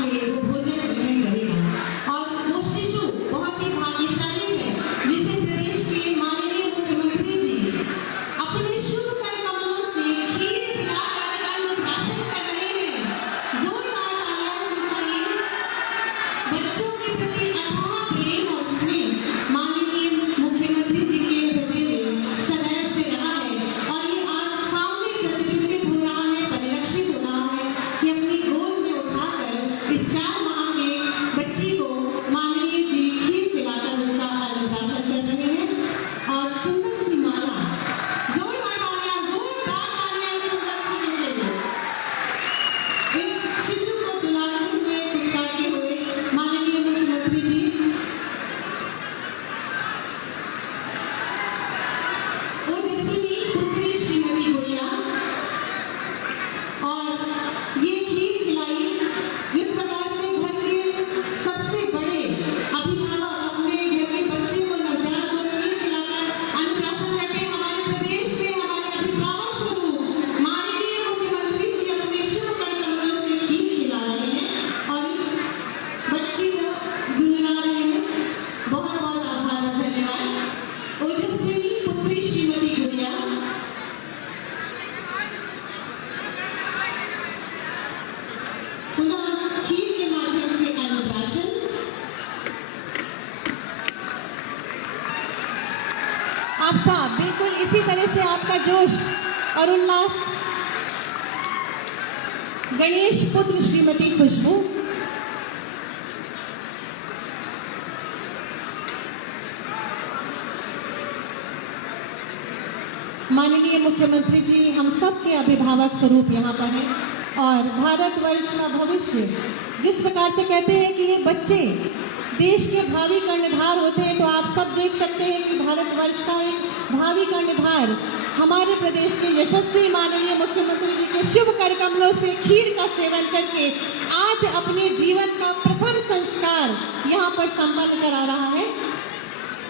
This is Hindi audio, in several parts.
से वो भोजन ग्रहण करेगा और वो शिशु बहुत ही भाग्यशाली है जिसे प्रदेश के माननीय मुख्यमंत्री जी अपने शुभ कर कमलों से खीर खिलाकर अन्नप्राशन कर रहे हैं। जोरदार तालियां होनी चाहिए। बच्चों के प्रति अथाह प्रेम और स्नेह माननीय मुख्यमंत्री जी के हृदय में सदैव से रहा है और ये आज सामने प्रतिबिंबित हो रहा है, परिलक्षित हो रहा है कि अपनी गोद में उठाकर इस 4 माह के बच्ची को माननीय जी खीर खिलाकर उसका अन्नप्राशन कर रहे हैं। और सुंदर सी माला, जोरदार तालियां इस सुंदर शिशु के लिए। इस शिशु को दुलारते हुए, पुचकारते हुए माननीय मुख्यमंत्री जी ओजस्विनी पुत्री श्रीमती गुड़िया और ये खीर खिलाई जिस प्रकार से घर के सबसे बड़े अभिभावक अपने घर के बच्चे को नवजात को खीर खिलाकर अन्नप्राशन करते हैं। हमारे प्रदेश के हमारे अभिभावक स्वरूप माननीय मुख्यमंत्री जी अपने शुभ कर कमलों से खीर खिला रहे हैं और इस बच्ची को गुनगुना रहे हैं। बहुत बहुत आभार और धन्यवाद। ओजस्विनी पुत्री श्रीमती गुड़िया। पुनः खीर के माध्यम से अन्नप्राशन। आप साहब बिल्कुल इसी तरह से आपका जोश और उल्लास। गणेश पुत्र श्रीमती खुशबू। माननीय मुख्यमंत्री जी हम सब के अभिभावक स्वरूप यहाँ पर हैं और भारतवर्ष का भविष्य जिस प्रकार से कहते हैं कि ये बच्चे देश के भावी कर्णधार होते हैं, तो आप सब देख सकते हैं कि भारतवर्ष का एक भावी कर्णधार हमारे प्रदेश के यशस्वी माननीय मुख्यमंत्री जी के शुभ कर कमलों से खीर का सेवन करके आज अपने जीवन का प्रथम संस्कार यहाँ पर संपन्न करा रहा है।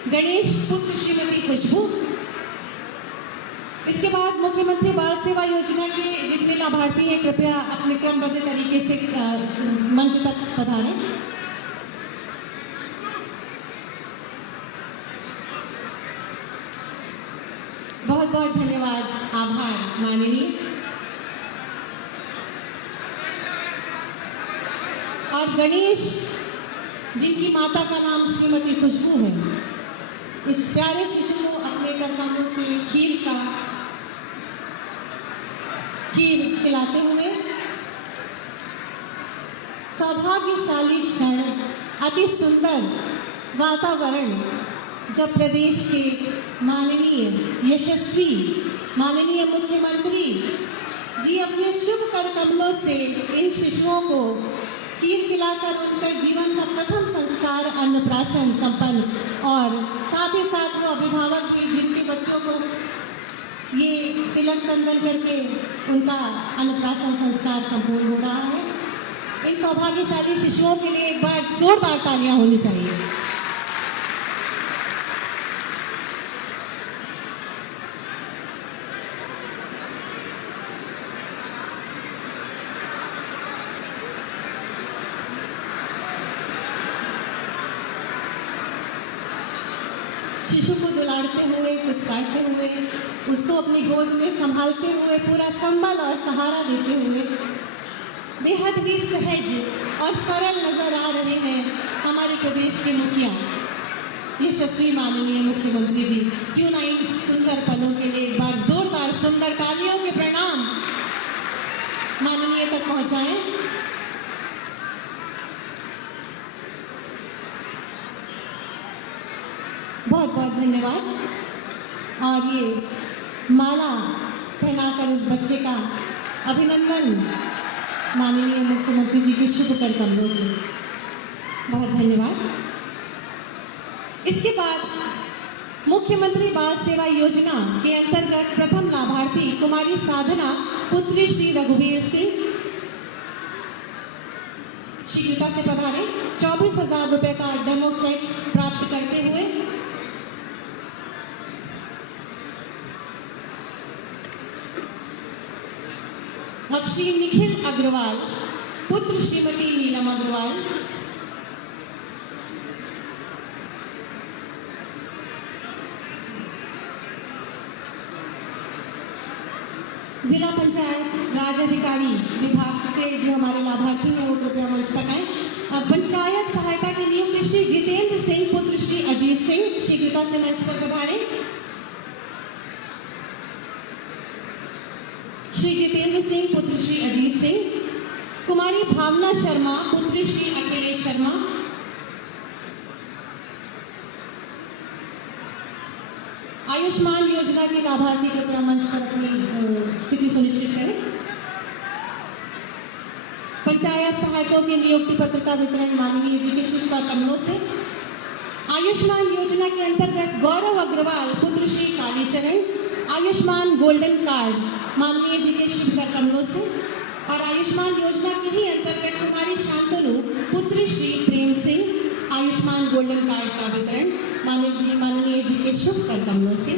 गणेश पुत्र श्रीमती खुशबू। इसके बाद मुख्यमंत्री बाल सेवा योजना के जितने लाभार्थी हैं कृपया अपने क्रमबद्ध तरीके से मंच तक पधारें। बहुत बहुत धन्यवाद, आभार माननीय। और गणेश जिनकी माता का नाम श्रीमती खुशबू है, इस प्यारे शिशु को अपने कर कमलों से खीर खिलाते हुए सौभाग्यशाली क्षण, अति सुंदर वातावरण जब प्रदेश के माननीय यशस्वी माननीय मुख्यमंत्री जी अपने शुभ कर कमलों से इन शिशुओं को खीर खिलाकर उनका जीवन का प्रथम संस्कार अन्नप्राशन संपन्न और साथ ही साथ वो अभिभावक भी जिनके बच्चों को ये तिलक चंदन करके उनका अन्नप्राशन संस्कार संपूर्ण हो रहा है। इन सौभाग्यशाली शिशुओं के लिए एक बार जोरदार तालियां होनी चाहिए। शिशु को दुलारते हुए, पुचकारते हुए, उसको अपनी गोद में संभालते हुए, पूरा संबल और सहारा देते हुए बेहद ही सहज और सरल नजर आ रहे हैं हमारे प्रदेश के मुखिया यशस्वी माननीय मुख्यमंत्री जी। क्यों ना इन सुंदर पलों के लिए एक बार जोरदार सुंदर तालियों के प्रणाम माननीय तक पहुंचाएं। बहुत बहुत धन्यवाद। और ये माला पहनाकर इस बच्चे का अभिनंदन माननीय मुख्यमंत्री जी के शुभ कर कमलों से। बहुत धन्यवाद। इसके बाद मुख्यमंत्री बाल सेवा योजना के अंतर्गत प्रथम लाभार्थी कुमारी साधना पुत्री श्री रघुवीर सिंह शीघ्रता से पधारे। 24,000 रुपए का डेमो चेक प्राप्त करते हुए और श्री निखिल अग्रवाल पुत्र श्रीमती नीलम अग्रवाल, जिला पंचायत राज अधिकारी विभाग से जो हमारे लाभार्थी हैं वो कृपया मंच तक आए। पंचायत सहायता के नियुक्त श्री जितेंद्र सिंह पुत्र श्री अजीत सिंह शीघ्रता से मंच पर पधारें। श्री जितेंद्र सिंह पुत्र श्री अजीत सिंह, कुमारी भावना शर्मा पुत्री श्री अखिलेश शर्मा, आयुष्मान योजना के लाभार्थी कृपया मंच पर अपनी स्थिति सुनिश्चित करें। पंचायत सहायकों के नियुक्ति पत्र का वितरण माननीय जी के शुभ कमलों से। आयुष्मान योजना के अंतर्गत गौरव अग्रवाल पुत्र श्री कालीचरण, आयुष्मान गोल्डन कार्ड माननीय जी के शुभ कमलों से। और आयुष्मान योजना के ही अंतर्गत कुमारी शांतनु पुत्र श्री प्रेम सिंह, आयुष्मान गोल्डन कार्ड का वितरण माननीय जी के शुभ कमलों से।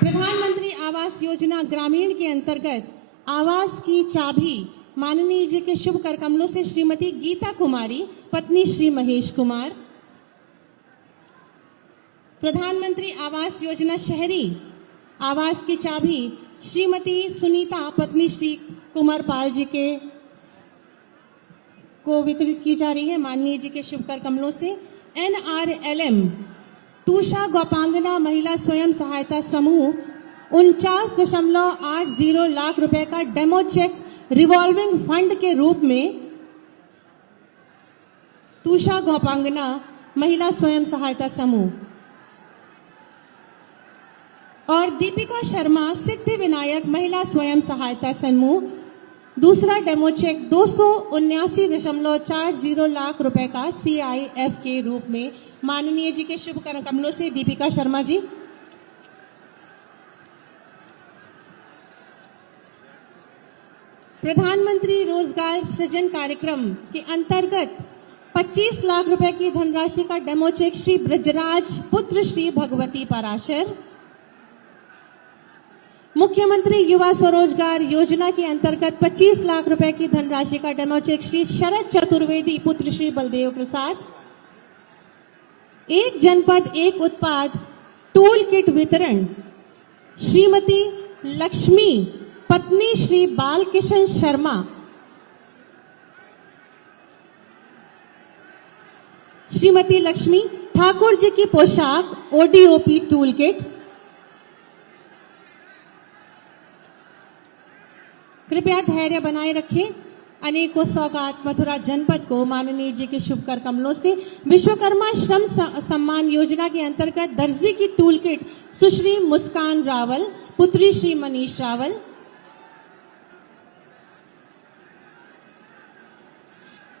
प्रधानमंत्री आवास योजना ग्रामीण के अंतर्गत आवास की चाबी माननीय जी के शुभ कमलों से श्रीमती गीता कुमारी पत्नी श्री महेश कुमार। प्रधानमंत्री आवास योजना शहरी आवास की चाबी श्रीमती सुनीता पत्नी श्री कुमार पाल जी के को वितरित की जा रही है माननीय जी के शुभ कमलों से। NRLM तूषा गोपांगना महिला स्वयं सहायता समूह 49.80 लाख रुपए का डेमो चेक रिवॉल्विंग फंड के रूप में तूषा गोपांगना महिला स्वयं सहायता समूह और दीपिका शर्मा सिद्धि विनायक महिला स्वयं सहायता समूह दूसरा डेमो चेक 279.40 लाख रुपए का CIF के रूप में माननीय जी के शुभ कमलों से दीपिका शर्मा जी। प्रधानमंत्री रोजगार सृजन कार्यक्रम के अंतर्गत 25 लाख रुपए की धनराशि का डेमो चेक श्री ब्रजराज पुत्र श्री भगवती पराशर। मुख्यमंत्री युवा स्वरोजगार योजना के अंतर्गत 25 लाख रुपए की धनराशि का डेमो चेक श्री शरद चतुर्वेदी पुत्र श्री बलदेव प्रसाद। एक जनपद एक उत्पाद टूल किट वितरण श्रीमती लक्ष्मी पत्नी श्री बालकिशन शर्मा। श्रीमती लक्ष्मी ठाकुर जी की पोशाक ODOP टूल किट। कृपया धैर्य बनाए रखें। अनेकों सौगात मथुरा जनपद को माननीय जी के शुभ कमलों से। विश्वकर्मा श्रम सम्मान योजना के अंतर्गत दर्जी की टूल किट सुश्री मुस्कान रावल पुत्री श्री मनीष रावल।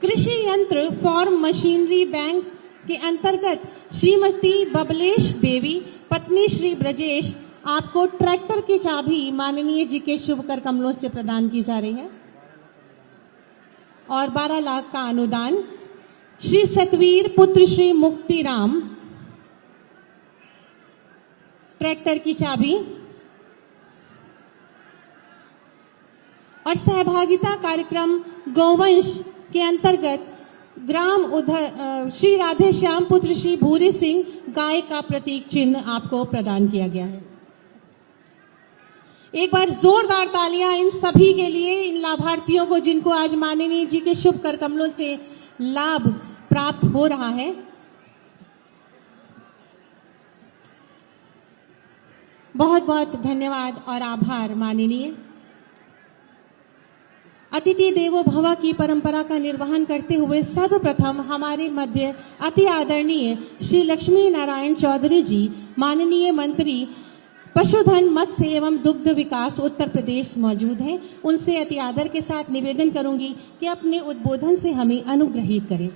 कृषि यंत्र फॉर्म मशीनरी बैंक के अंतर्गत श्रीमती बबलेश देवी पत्नी श्री ब्रजेश आपको ट्रैक्टर की चाबी माननीय जी के शुभ कमलों से प्रदान की जा रही है और 12 लाख का अनुदान श्री सतवीर पुत्र श्री मुक्तिराम ट्रैक्टर की चाबी और सहभागिता कार्यक्रम गौवंश के अंतर्गत ग्राम उधर श्री राधे श्याम पुत्र श्री भूरी सिंह गाय का प्रतीक चिन्ह आपको प्रदान किया गया है। एक बार जोरदार तालियां इन सभी के लिए, इन लाभार्थियों को जिनको आज माननीय जी के शुभ कमलों से लाभ प्राप्त हो रहा है। बहुत बहुत धन्यवाद और आभार माननीय। अतिथि देवो भव की परंपरा का निर्वहन करते हुए सर्वप्रथम हमारे मध्य अति आदरणीय श्री लक्ष्मी नारायण चौधरी जी माननीय मंत्री पशुधन मत्स्य एवं दुग्ध विकास उत्तर प्रदेश मौजूद हैं। उनसे अति आदर के साथ निवेदन करूंगी कि अपने उद्बोधन से हमें अनुग्रहित करें।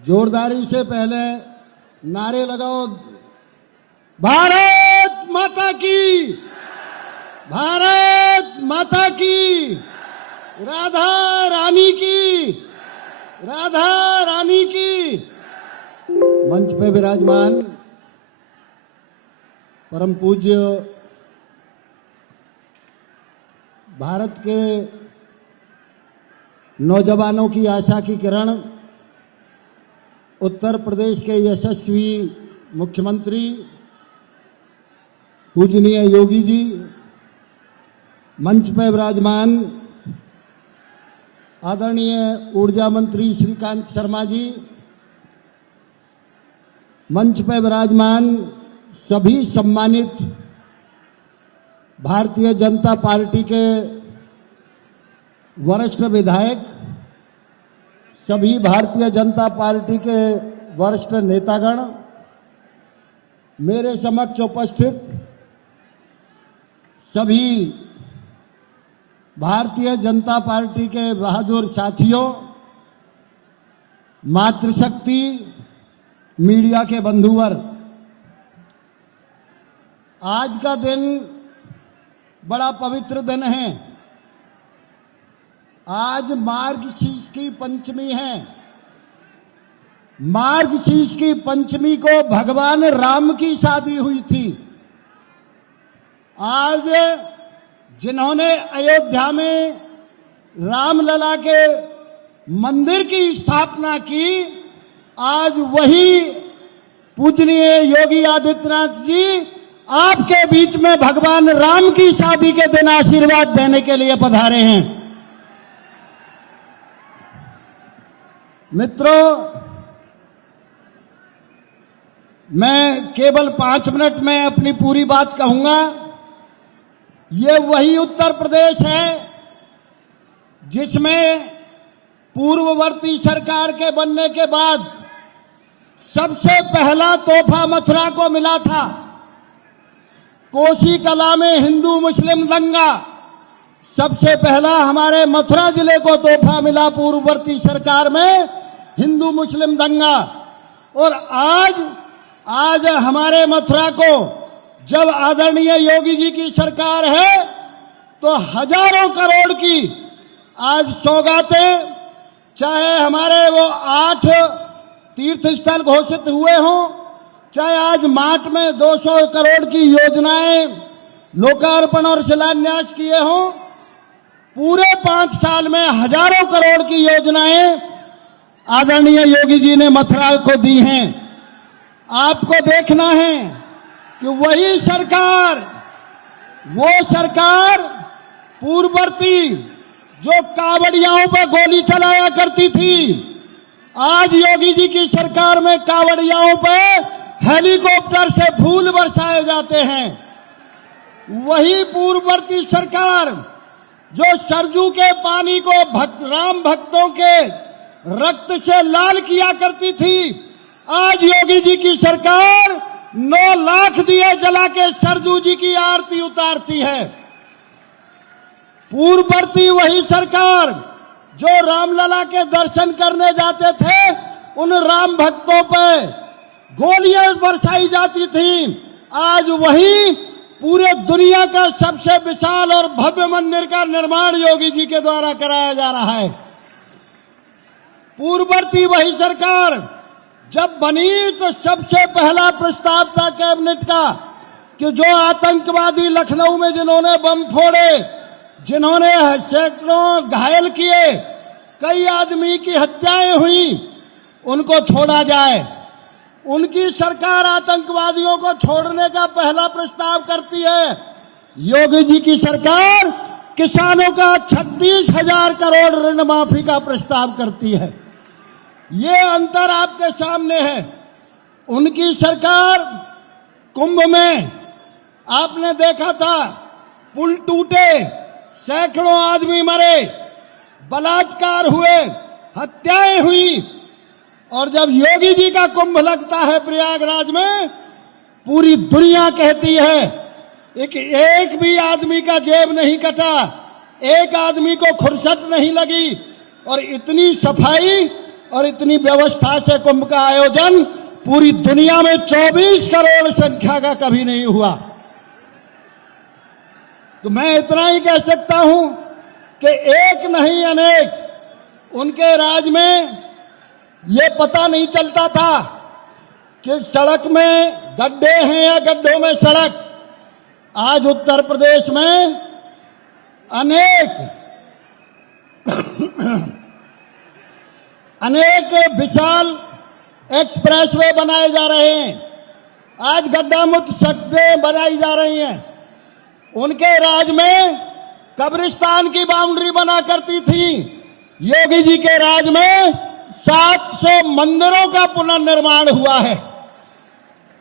जोरदारी से पहले नारे लगाओ। भारत माता की, भारत माता की, राधा रानी की, राधा रानी की। मंच पे विराजमान परम पूज्य भारत के नौजवानों की आशा की किरण, उत्तर प्रदेश के यशस्वी मुख्यमंत्री पूजनीय योगी जी, मंच पर विराजमान आदरणीय ऊर्जा मंत्री श्रीकांत शर्मा जी, मंच पर विराजमान सभी सम्मानित भारतीय जनता पार्टी के वरिष्ठ विधायक, सभी भारतीय जनता पार्टी के वरिष्ठ नेतागण, मेरे समक्ष उपस्थित सभी भारतीय जनता पार्टी के बहादुर साथियों, मातृशक्ति, मीडिया के बंधुवर, आज का दिन बड़ा पवित्र दिन है। आज मार्गशीर्ष की पंचमी है। मार्गशीर्ष की पंचमी को भगवान राम की शादी हुई थी। आज जिन्होंने अयोध्या में रामलला के मंदिर की स्थापना की, आज वही पूजनीय योगी आदित्यनाथ जी आपके बीच में भगवान राम की शादी के दिन आशीर्वाद देने के लिए पधारे हैं। मित्रों, मैं केवल 5 मिनट में अपनी पूरी बात कहूंगा। ये वही उत्तर प्रदेश है जिसमें पूर्ववर्ती सरकार के बनने के बाद सबसे पहला तोहफा मथुरा को मिला था। कोसी कला में हिंदू मुस्लिम दंगा, सबसे पहला हमारे मथुरा जिले को तोहफा मिला पूर्ववर्ती सरकार में, हिंदू मुस्लिम दंगा। और आज हमारे मथुरा को जब आदरणीय योगी जी की सरकार है तो हजारों करोड़ की आज सौगातें, चाहे हमारे वो 8 तीर्थ स्थल घोषित हुए हों, चाहे आज मार्च में 200 करोड़ की योजनाएं लोकार्पण और शिलान्यास किए हों, पूरे 5 साल में हजारों करोड़ की योजनाएं आदरणीय योगी जी ने मथुरा को दी हैं। आपको देखना है कि वही सरकार, वो सरकार पूर्ववर्ती जो कावड़ियाओं पर गोली चलाया करती थी, आज योगी जी की सरकार में कावड़ियाओं पर हेलीकॉप्टर से फूल बरसाए जाते हैं। वही पूर्ववर्ती सरकार जो सरजू के पानी को राम भक्तों के रक्त से लाल किया करती थी, आज योगी जी की सरकार 9 लाख दिए जला के सरजू जी की आरती उतारती है। पूर्ववर्ती वही सरकार जो रामलला के दर्शन करने जाते थे, उन राम भक्तों पर गोलियां बरसाई जाती थी। आज वही पूरे दुनिया का सबसे विशाल और भव्य मंदिर का निर्माण योगी जी के द्वारा कराया जा रहा है। पूर्ववर्ती वही सरकार जब बनी तो सबसे पहला प्रस्ताव था कैबिनेट का कि जो आतंकवादी लखनऊ में जिन्होंने बम फोड़े, जिन्होंने सैकड़ों घायल किए, कई आदमी की हत्याएं हुई, उनको छोड़ा जाए। उनकी सरकार आतंकवादियों को छोड़ने का पहला प्रस्ताव करती है। योगी जी की सरकार किसानों का 36,000 करोड़ ऋण माफी का प्रस्ताव करती है। ये अंतर आपके सामने है। उनकी सरकार कुंभ में आपने देखा था, पुल टूटे, सैकड़ों आदमी मरे, बलात्कार हुए, हत्याएं हुई। और जब योगी जी का कुंभ लगता है प्रयागराज में, पूरी दुनिया कहती है एक भी आदमी का जेब नहीं कटा, एक आदमी को फुर्सत नहीं लगी। और इतनी सफाई और इतनी व्यवस्था से कुंभ का आयोजन पूरी दुनिया में 24 करोड़ संख्या का कभी नहीं हुआ। तो मैं इतना ही कह सकता हूं कि एक नहीं अनेक, उनके राज में ये पता नहीं चलता था कि सड़क में गड्ढे हैं या गड्ढों में सड़क। आज उत्तर प्रदेश में अनेक विशाल एक्सप्रेसवे बनाए जा रहे हैं। आज गड्ढा मुक्त सड़कें बनाई जा रही हैं। उनके राज में कब्रिस्तान की बाउंड्री बना करती थी। योगी जी के राज में 700 मंदिरों का पुनर्निर्माण हुआ है।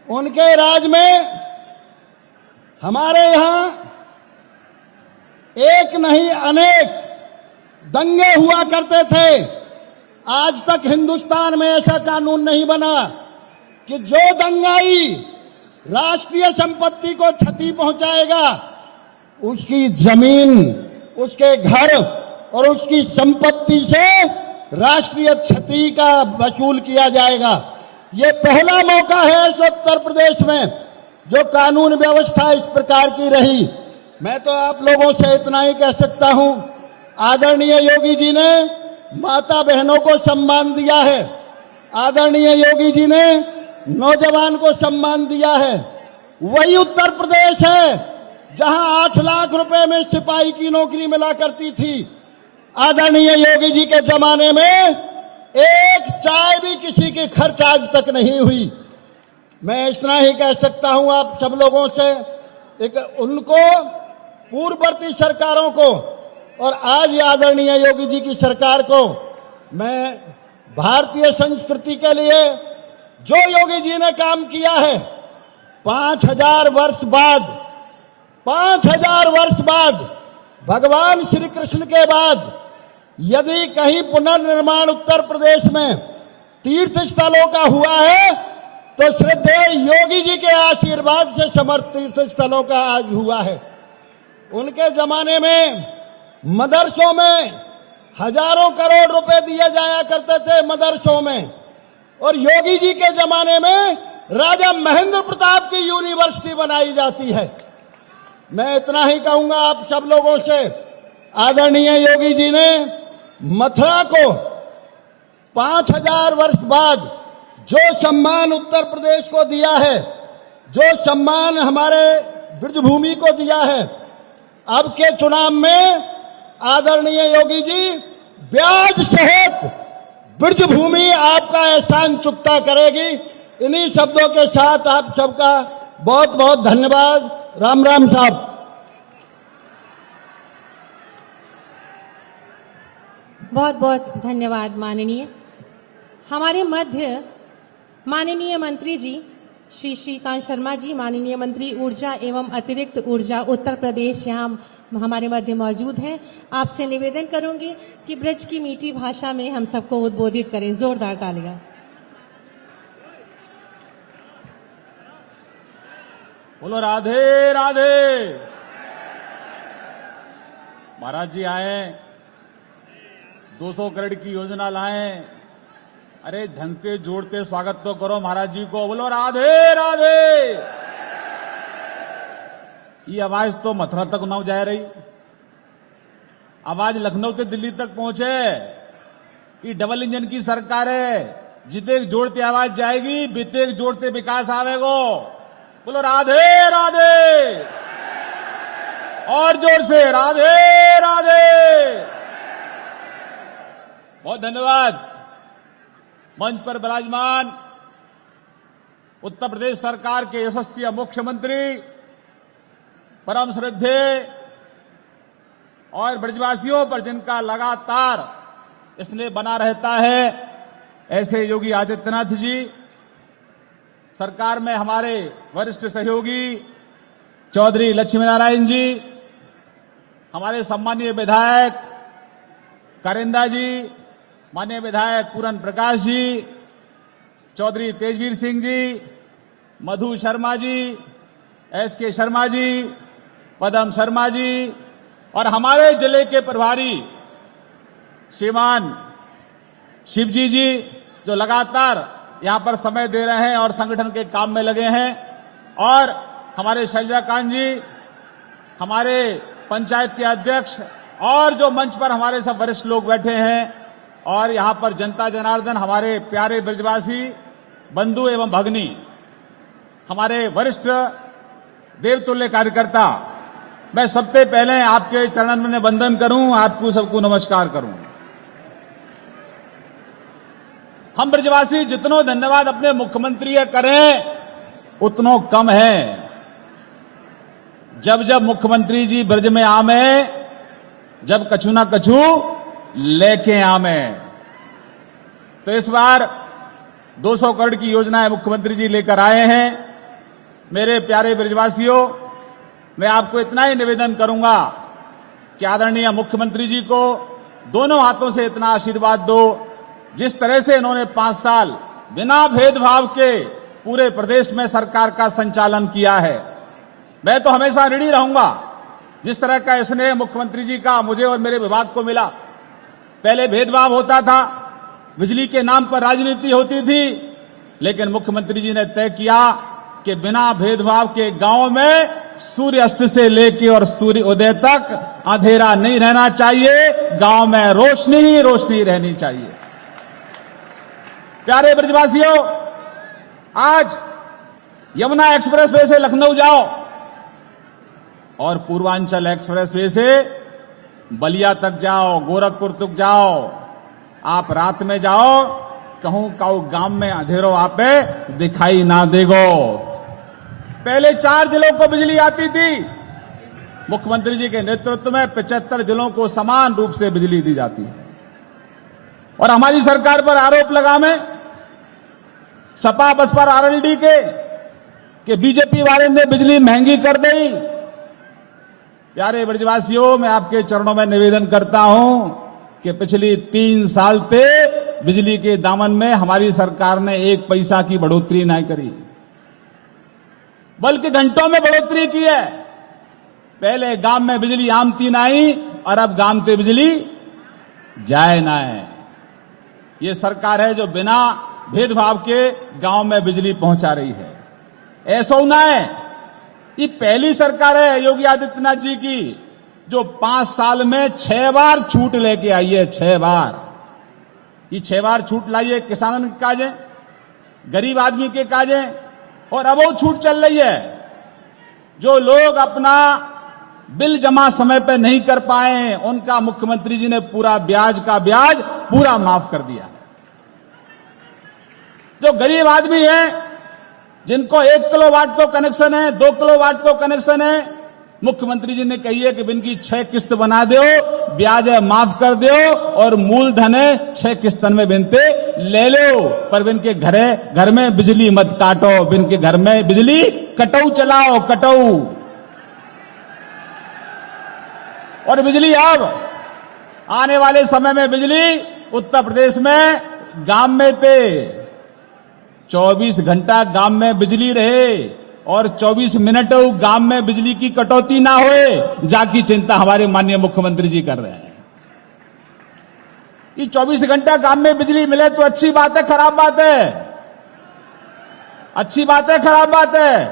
उनके राज में हमारे यहां एक नहीं अनेक दंगे हुआ करते थे। आज तक हिंदुस्तान में ऐसा कानून नहीं बना कि जो दंगाई राष्ट्रीय संपत्ति को क्षति पहुंचाएगा उसकी जमीन, उसके घर और उसकी संपत्ति से राष्ट्रीय क्षति का वसूल किया जाएगा। ये पहला मौका है इस उत्तर प्रदेश में जो कानून व्यवस्था इस प्रकार की रही। मैं तो आप लोगों से इतना ही कह सकता हूं, आदरणीय योगी जी ने माता बहनों को सम्मान दिया है। आदरणीय योगी जी ने नौजवान को सम्मान दिया है। वही उत्तर प्रदेश है जहां 8 लाख रुपए में सिपाही की नौकरी मिला करती थी। आदरणीय योगी जी के जमाने में एक चाय भी किसी की खर्च आज तक नहीं हुई। मैं इतना ही कह सकता हूं आप सब लोगों से, एक उनको पूर्ववर्ती सरकारों को और आज आदरणीय योगी जी की सरकार को मैं भारतीय संस्कृति के लिए जो योगी जी ने काम किया है, 5000 वर्ष बाद भगवान श्री कृष्ण के बाद यदि कहीं पुनर्निर्माण उत्तर प्रदेश में तीर्थ स्थलों का हुआ है तो श्रद्धेय योगी जी के आशीर्वाद से समर्थ तीर्थ स्थलों का आज हुआ है। उनके जमाने में मदरसों में हजारों करोड़ रुपए दिए जाया करते थे मदरसों में, और योगी जी के जमाने में राजा महेंद्र प्रताप की यूनिवर्सिटी बनाई जाती है। मैं इतना ही कहूंगा आप सब लोगों से, आदरणीय योगी जी ने मथुरा को 5000 वर्ष बाद जो सम्मान उत्तर प्रदेश को दिया है, जो सम्मान हमारे ब्रजभूमि को दिया है, अब के चुनाव में आदरणीय योगी जी ब्याज सहित ब्रजभूमि आपका एहसान चुकता करेगी। इन्हीं शब्दों के साथ आप सबका बहुत बहुत धन्यवाद। राम राम साहब। बहुत बहुत धन्यवाद माननीय। हमारे मध्य माननीय मंत्री जी श्री श्रीकांत शर्मा जी, माननीय मंत्री ऊर्जा एवं अतिरिक्त ऊर्जा उत्तर प्रदेश, यहाँ हमारे मध्य मौजूद हैं। आपसे निवेदन करूंगी कि ब्रज की मीठी भाषा में हम सबको उद्बोधित करें। जोरदार तालियां। बोलो राधे राधे। महाराज जी आए, 200 करोड़ की योजना लाए। अरे ढंगते जोड़ते स्वागत तो करो महाराज जी को। बोलो राधे राधे। ये आवाज तो मथुरा तक न जा रही, आवाज लखनऊ से दिल्ली तक पहुंचे। ये डबल इंजन की सरकार है, जिते जोड़ते आवाज जाएगी, बीते जोड़ते विकास आवेगो। बोलो राधे राधे। और जोर से राधे राधे। बहुत धन्यवाद। मंच पर विराजमान उत्तर प्रदेश सरकार के यशस्वी मुख्यमंत्री, परम श्रद्धेय और ब्रजवासियों पर जिनका लगातार स्नेह बना रहता है, ऐसे योगी आदित्यनाथ जी, सरकार में हमारे वरिष्ठ सहयोगी चौधरी लक्ष्मी नारायण जी, हमारे सम्मानीय विधायक कारिंदा जी, माननीय विधायक पूरन प्रकाश जी, चौधरी तेजवीर सिंह जी, मधु शर्मा जी, एसके शर्मा जी, पदम शर्मा जी, और हमारे जिले के प्रभारी श्रीमान शिवजी जी, जो लगातार यहां पर समय दे रहे हैं और संगठन के काम में लगे हैं, और हमारे शैलजाकांत जी, हमारे पंचायत के अध्यक्ष, और जो मंच पर हमारे सब वरिष्ठ लोग बैठे हैं, और यहां पर जनता जनार्दन, हमारे प्यारे ब्रजवासी, बंधु एवं भगिनी, हमारे वरिष्ठ देवतुल्य कार्यकर्ता, मैं सबसे पहले आपके चरणन में वंदन करूं, आपको सबको नमस्कार करूं। हम ब्रजवासी जितनो धन्यवाद अपने मुख्यमंत्री के करें उतनो कम है। जब जब मुख्यमंत्री जी ब्रज में आमे, जब कछु ना कछु लेके आमे, तो इस बार 200 करोड़ की योजनाएं मुख्यमंत्री जी लेकर आए हैं। मेरे प्यारे ब्रजवासियों, मैं आपको इतना ही निवेदन करूंगा कि आदरणीय मुख्यमंत्री जी को दोनों हाथों से इतना आशीर्वाद दो, जिस तरह से इन्होंने 5 साल बिना भेदभाव के पूरे प्रदेश में सरकार का संचालन किया है। मैं तो हमेशा ऋणी रहूंगा जिस तरह का स्नेह मुख्यमंत्री जी का मुझे और मेरे विभाग को मिला। पहले भेदभाव होता था, बिजली के नाम पर राजनीति होती थी, लेकिन मुख्यमंत्री जी ने तय किया कि बिना भेदभाव के गांव में सूर्य अस्त से लेकर और सूर्य उदय तक अंधेरा नहीं रहना चाहिए, गांव में रोशनी ही रोशनी रहनी चाहिए। प्यारे ब्रजवासियों, आज यमुना एक्सप्रेस वे से लखनऊ जाओ और पूर्वांचल एक्सप्रेस वे से बलिया तक जाओ, गोरखपुर तक जाओ, आप रात में जाओ, कहूं काऊ गांव में अंधेरो आपे दिखाई ना देगो। पहले 4 जिलों को बिजली आती थी, मुख्यमंत्री जी के नेतृत्व में 75 जिलों को समान रूप से बिजली दी जाती है। और हमारी सरकार पर आरोप लगा में सपा बसपा आरएलडी के बीजेपी वाले ने बिजली महंगी कर दी। प्यारे ब्रजवासियों, मैं आपके चरणों में निवेदन करता हूं कि पिछली 3 साल से बिजली के दामन में हमारी सरकार ने 1 पैसा की बढ़ोतरी नहीं करी, बल्कि घंटों में बढ़ोतरी की है। पहले गांव में बिजली आमती नहीं और अब गांव से बिजली जाए ना है। ये सरकार है जो बिना भेदभाव के गांव में बिजली पहुंचा रही है। ऐसा ना है, ये पहली सरकार है योगी आदित्यनाथ जी की जो 5 साल में 6 बार छूट लेके आई है। 6 बार, ये 6 बार छूट लाई है किसानों के काजें, गरीब आदमी के काजें, और अब वो छूट चल रही है। जो लोग अपना बिल जमा समय पर नहीं कर पाए उनका मुख्यमंत्री जी ने पूरा ब्याज का ब्याज पूरा माफ कर दिया। जो गरीब आदमी है, जिनको 1 किलोवाट को कनेक्शन है, 2 किलोवाट को कनेक्शन है, मुख्यमंत्री जी ने कही है कि इनकी 6 किस्त बना दो, ब्याज माफ कर दो और मूलधन है 6 किस्तन में बिनते ले लो, पर इनके घर में बिजली मत काटो, इनके घर में बिजली कटऊ चलाओ, कटऊ। और बिजली अब आने वाले समय में बिजली उत्तर प्रदेश में गांव में थे 24 घंटा गांव में बिजली रहे और 24 मिनट गांव में बिजली की कटौती ना होए, जाकी चिंता हमारे माननीय मुख्यमंत्री जी कर रहे हैं। ये 24 घंटा गांव में बिजली मिले तो अच्छी बात है, खराब बात है? अच्छी बात है, खराब बात है?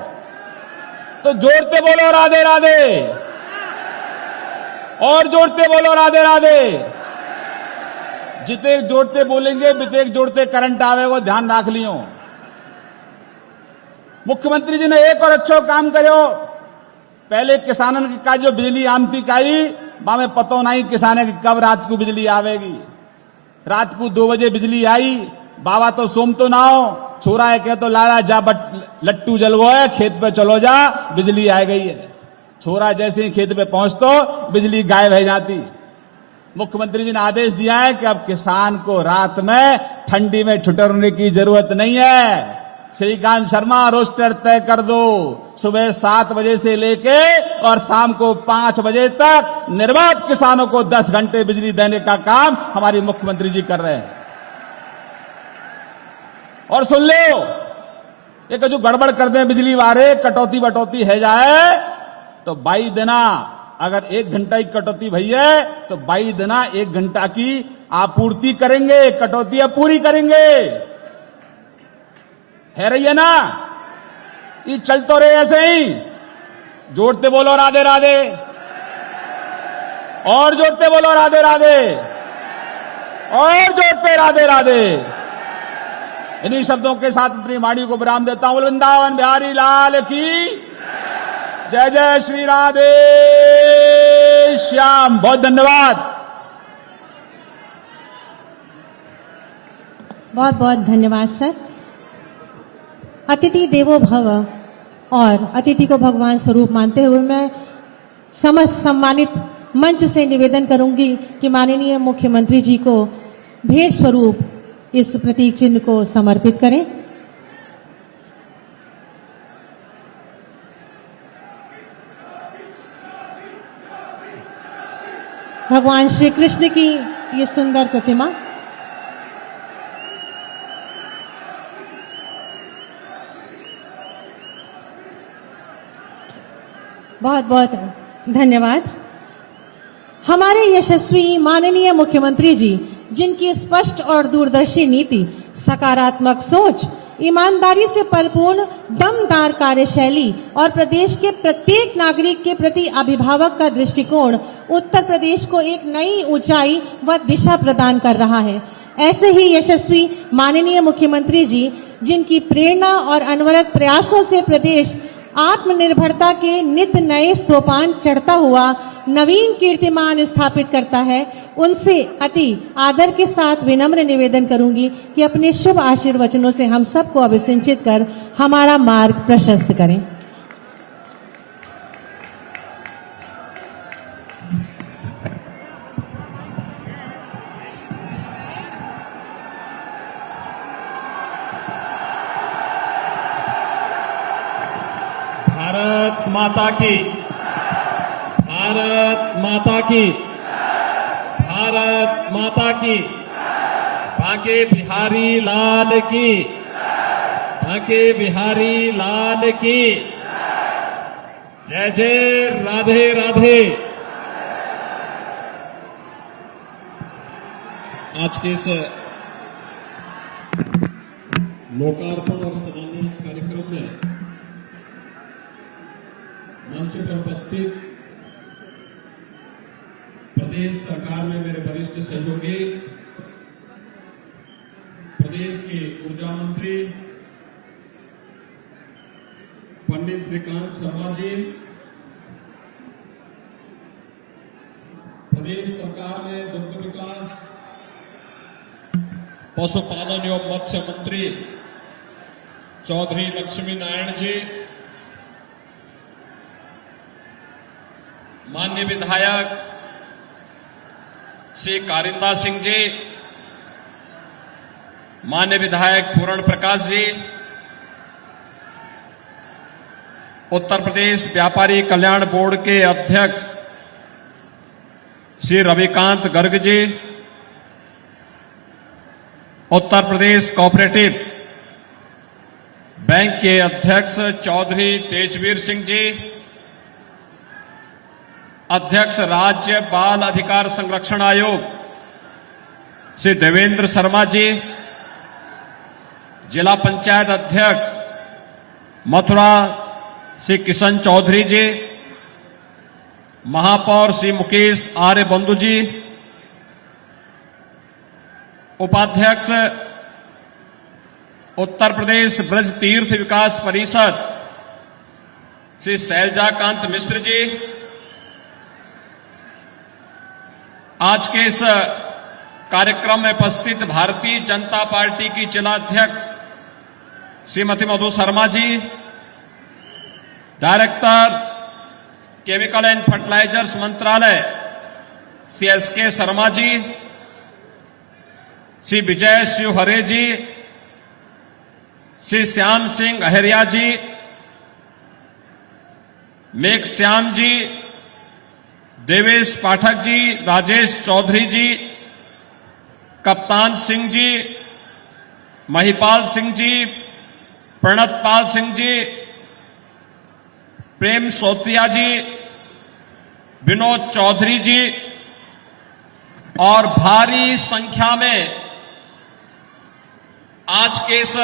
तो जोड़ते बोलो राधे राधे, और जोड़ते बोलो राधे राधे। जिते जोड़ते बोलेंगे बितेक जोड़ते करंट आवेगा, ध्यान रख लियो। मुख्यमंत्री जी ने एक और अच्छा काम करो। पहले किसानों का जो बिजली आमती काई वहां में पतो नहीं किसाने की कब रात को बिजली आवेगी। रात को 2 बजे बिजली आई, बाबा तो सोम तो ना हो, छोरा है कह तो लाला जा लट्टू जल गो है, खेत पे चलो जा, बिजली आ गई है। छोरा जैसे ही खेत पे पहुंचतो बिजली गायब हो जाती। मुख्यमंत्री जी ने आदेश दिया है कि अब किसान को रात में ठंडी में ठिठुरने की जरूरत नहीं है। श्रीकांत शर्मा रोस्टर तय कर दो, सुबह 7 बजे से लेके और शाम को 5 बजे तक निर्बाध किसानों को 10 घंटे बिजली देने का काम हमारे मुख्यमंत्री जी कर रहे हैं। और सुन लो, एक जो गड़बड़ कर दे बिजली वाले, कटौती बटौती है जाए तो 22 दिना, अगर 1 घंटा की कटौती भई है तो 22 दिना 1 घंटा की आपूर्ति करेंगे, कटौतियां पूरी करेंगे। है रही है ना? ये चल तो रहे ऐसे ही। जोड़ते बोलो राधे राधे, और जोड़ते बोलो राधे राधे, और जोड़ते राधे राधे। इन्हीं शब्दों के साथ अपनी वाणी को विराम देता हूं। वृंदावन बिहारी लाल की जय। जय श्री राधे श्याम। बहुत धन्यवाद। बहुत बहुत धन्यवाद सर। अतिथि देवो भव और अतिथि को भगवान स्वरूप मानते हुए मैं समस्त सम्मानित मंच से निवेदन करूंगी कि माननीय मुख्यमंत्री जी को भेंट स्वरूप इस प्रतीक चिन्ह को समर्पित करें। भगवान श्री कृष्ण की ये सुंदर प्रतिमा बहुत बहुत धन्यवाद। हमारे यशस्वी माननीय मुख्यमंत्री जी जिनकी स्पष्ट और दूरदर्शी नीति, सकारात्मक सोच, ईमानदारी से परिपूर्ण दमदार कार्यशैली और प्रदेश के प्रत्येक नागरिक के प्रति अभिभावक का दृष्टिकोण उत्तर प्रदेश को एक नई ऊंचाई व दिशा प्रदान कर रहा है। ऐसे ही यशस्वी माननीय मुख्यमंत्री जी जिनकी प्रेरणा और अनवरत प्रयासों से प्रदेश आत्मनिर्भरता के नित नए सोपान चढ़ता हुआ नवीन कीर्तिमान स्थापित करता है, उनसे अति आदर के साथ विनम्र निवेदन करूंगी कि अपने शुभ आशीर्वचनों से हम सबको अभिसिंचित कर हमारा मार्ग प्रशस्त करें। भारत माता की, भारत माता की, भारत माता की, बांके बिहारी लाल की, बांके बिहारी लाल की, जय जय राधे राधे। आज के इस लोकार्पण और शिलान्यास कार्यक्रम में मंच पर उपस्थित प्रदेश सरकार में मेरे वरिष्ठ सहयोगी, प्रदेश के ऊर्जा मंत्री पंडित श्रीकांत शर्मा जी, प्रदेश सरकार में दुग्ध विकास, पशुपालन एवं मत्स्य मंत्री चौधरी लक्ष्मी नारायण जी, माननीय विधायक श्री कारिंदा सिंह जी, माननीय विधायक पूर्ण प्रकाश जी, उत्तर प्रदेश व्यापारी कल्याण बोर्ड के अध्यक्ष श्री रविकांत गर्ग जी, उत्तर प्रदेश कोऑपरेटिव बैंक के अध्यक्ष चौधरी तेजवीर सिंह जी, अध्यक्ष राज्य बाल अधिकार संरक्षण आयोग श्री देवेंद्र शर्मा जी, जिला पंचायत अध्यक्ष मथुरा श्री किशन चौधरी जी, महापौर श्री मुकेश आर्य बंधु जी, उपाध्यक्ष उत्तर प्रदेश ब्रज तीर्थ विकास परिषद श्री शैलजाकांत मिश्र जी, आज के इस कार्यक्रम में उपस्थित भारतीय जनता पार्टी की जिलाध्यक्ष Shrimati Madhu Sharma ji, director chemical and fertilisers मंत्रालय श्री एस.के. शर्मा जी, श्री विजय शिवहरे जी, श्री श्याम सिंह अहरिया जी, मेघ श्याम जी, देवेश पाठक जी, राजेश चौधरी जी, कप्तान सिंह जी, महिपाल सिंह जी, प्रणतपाल सिंह जी, प्रेम सोतिया जी, विनोद चौधरी जी और भारी संख्या में आज के इस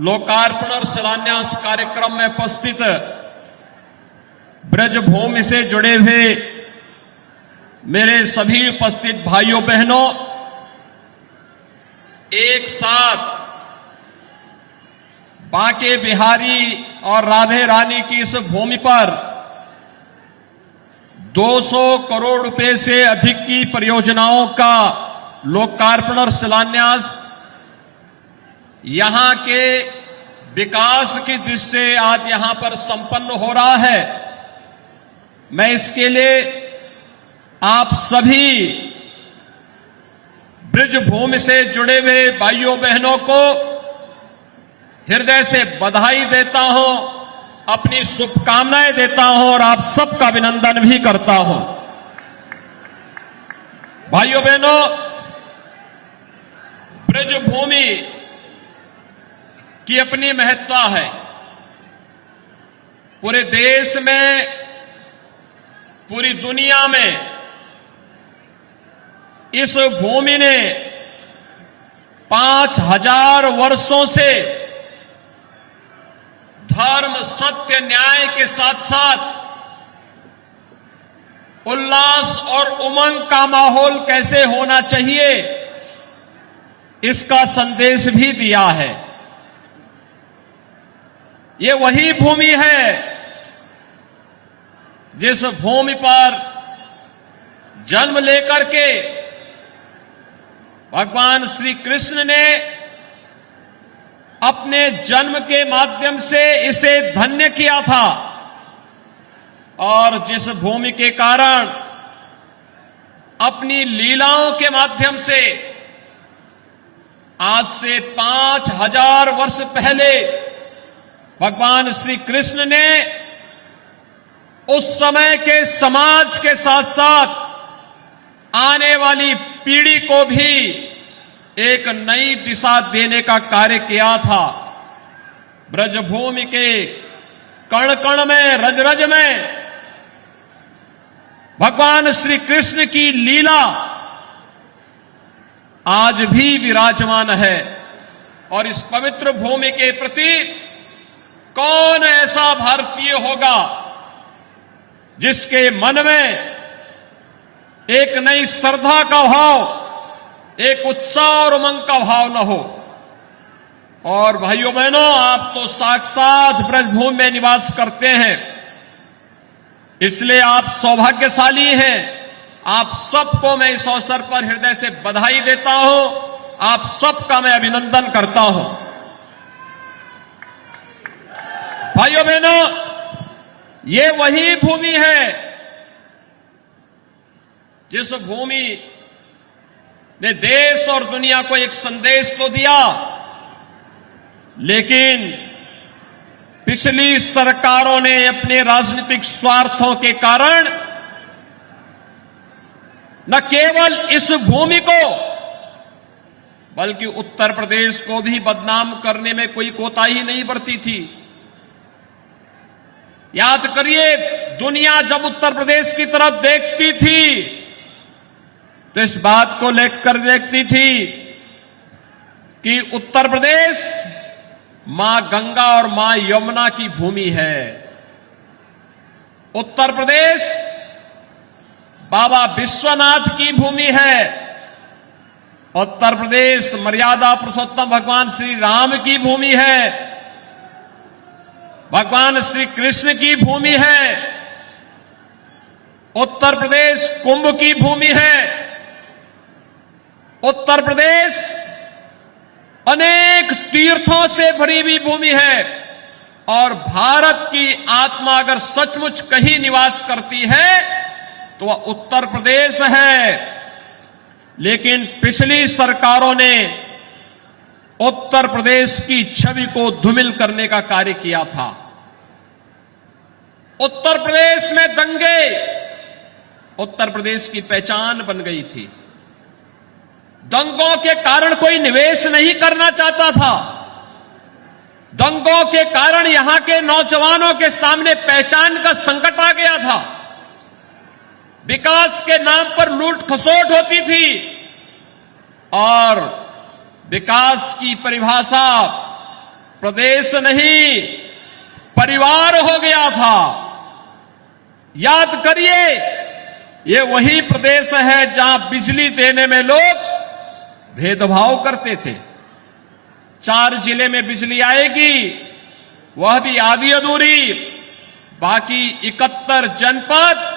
लोकार्पण और शिलान्यास कार्यक्रम में उपस्थित ब्रजभूमि से जुड़े हुए मेरे सभी उपस्थित भाइयों बहनों, एक साथ बांके बिहारी और राधे रानी की इस भूमि पर 200 करोड़ रुपए से अधिक की परियोजनाओं का लोकार्पण और शिलान्यास यहां के विकास की दृष्टि से आज यहां पर संपन्न हो रहा है। मैं इसके लिए आप सभी ब्रजभूमि से जुड़े हुए भाइयों बहनों को हृदय से बधाई देता हूं, अपनी शुभकामनाएं देता हूं और आप सबका अभिनंदन भी करता हूं। भाइयों बहनों, ब्रजभूमि की अपनी महत्ता है। पूरे देश में, पूरी दुनिया में इस भूमि ने 5000 वर्षों से धर्म, सत्य, न्याय के साथ साथ उल्लास और उमंग का माहौल कैसे होना चाहिए, इसका संदेश भी दिया है। ये वही भूमि है जिस भूमि पर जन्म लेकर के भगवान श्री कृष्ण ने अपने जन्म के माध्यम से इसे धन्य किया था और जिस भूमि के कारण अपनी लीलाओं के माध्यम से आज से 5000 वर्ष पहले भगवान श्री कृष्ण ने उस समय के समाज के साथ साथ आने वाली पीढ़ी को भी एक नई दिशा देने का कार्य किया था। ब्रजभूमि के कण कण में, रज रज में भगवान श्री कृष्ण की लीला आज भी विराजमान है और इस पवित्र भूमि के प्रति कौन ऐसा भारतीय होगा जिसके मन में एक नई श्रद्धा का भाव, एक उत्साह और उमंग का भाव न हो। और भाइयों बहनों, आप तो साक्षात ब्रजभूमि में निवास करते हैं, इसलिए आप सौभाग्यशाली हैं। आप सबको मैं इस अवसर पर हृदय से बधाई देता हूं, आप सबका मैं अभिनंदन करता हूं। भाइयों बहनों, ये वही भूमि है जिस भूमि ने देश और दुनिया को एक संदेश तो दिया, लेकिन पिछली सरकारों ने अपने राजनीतिक स्वार्थों के कारण न केवल इस भूमि को बल्कि उत्तर प्रदेश को भी बदनाम करने में कोई कोताही नहीं बरती थी। याद करिए, दुनिया जब उत्तर प्रदेश की तरफ देखती थी तो इस बात को लेकर देखती थी कि उत्तर प्रदेश मां गंगा और मां यमुना की भूमि है। उत्तर प्रदेश बाबा विश्वनाथ की भूमि है। उत्तर प्रदेश मर्यादा पुरुषोत्तम भगवान श्री राम की भूमि है, भगवान श्री कृष्ण की भूमि है। उत्तर प्रदेश कुंभ की भूमि है। उत्तर प्रदेश अनेक तीर्थों से भरी हुई भूमि है और भारत की आत्मा अगर सचमुच कहीं निवास करती है तो वह उत्तर प्रदेश है। लेकिन पिछली सरकारों ने उत्तर प्रदेश की छवि को धूमिल करने का कार्य किया था। उत्तर प्रदेश में दंगे उत्तर प्रदेश की पहचान बन गई थी। दंगों के कारण कोई निवेश नहीं करना चाहता था। दंगों के कारण यहां के नौजवानों के सामने पहचान का संकट आ गया था। विकास के नाम पर लूट खसोट होती थी और विकास की परिभाषा प्रदेश नहीं, परिवार हो गया था। याद करिए, ये वही प्रदेश है जहां बिजली देने में लोग भेदभाव करते थे। 4 जिले में बिजली आएगी, वह भी आधी अधूरी। बाकी 71 जनपद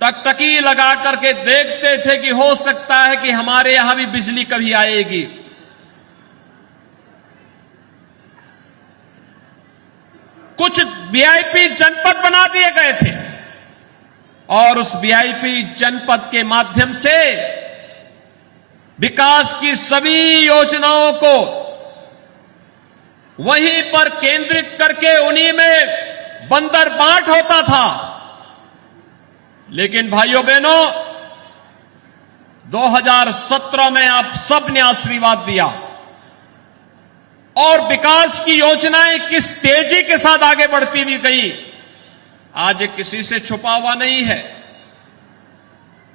टकटकी लगा करके देखते थे कि हो सकता है कि हमारे यहां भी बिजली कभी आएगी। कुछ वीआईपी जनपद बना दिए गए थे और उस वीआईपी जनपद के माध्यम से विकास की सभी योजनाओं को वहीं पर केंद्रित करके उन्हीं में बंदर बांट होता था। लेकिन भाइयों बहनों, 2017 में आप सबने आशीर्वाद दिया और विकास की योजनाएं किस तेजी के साथ आगे बढ़ती हुई गई, आज ये किसी से छुपा हुआ नहीं है।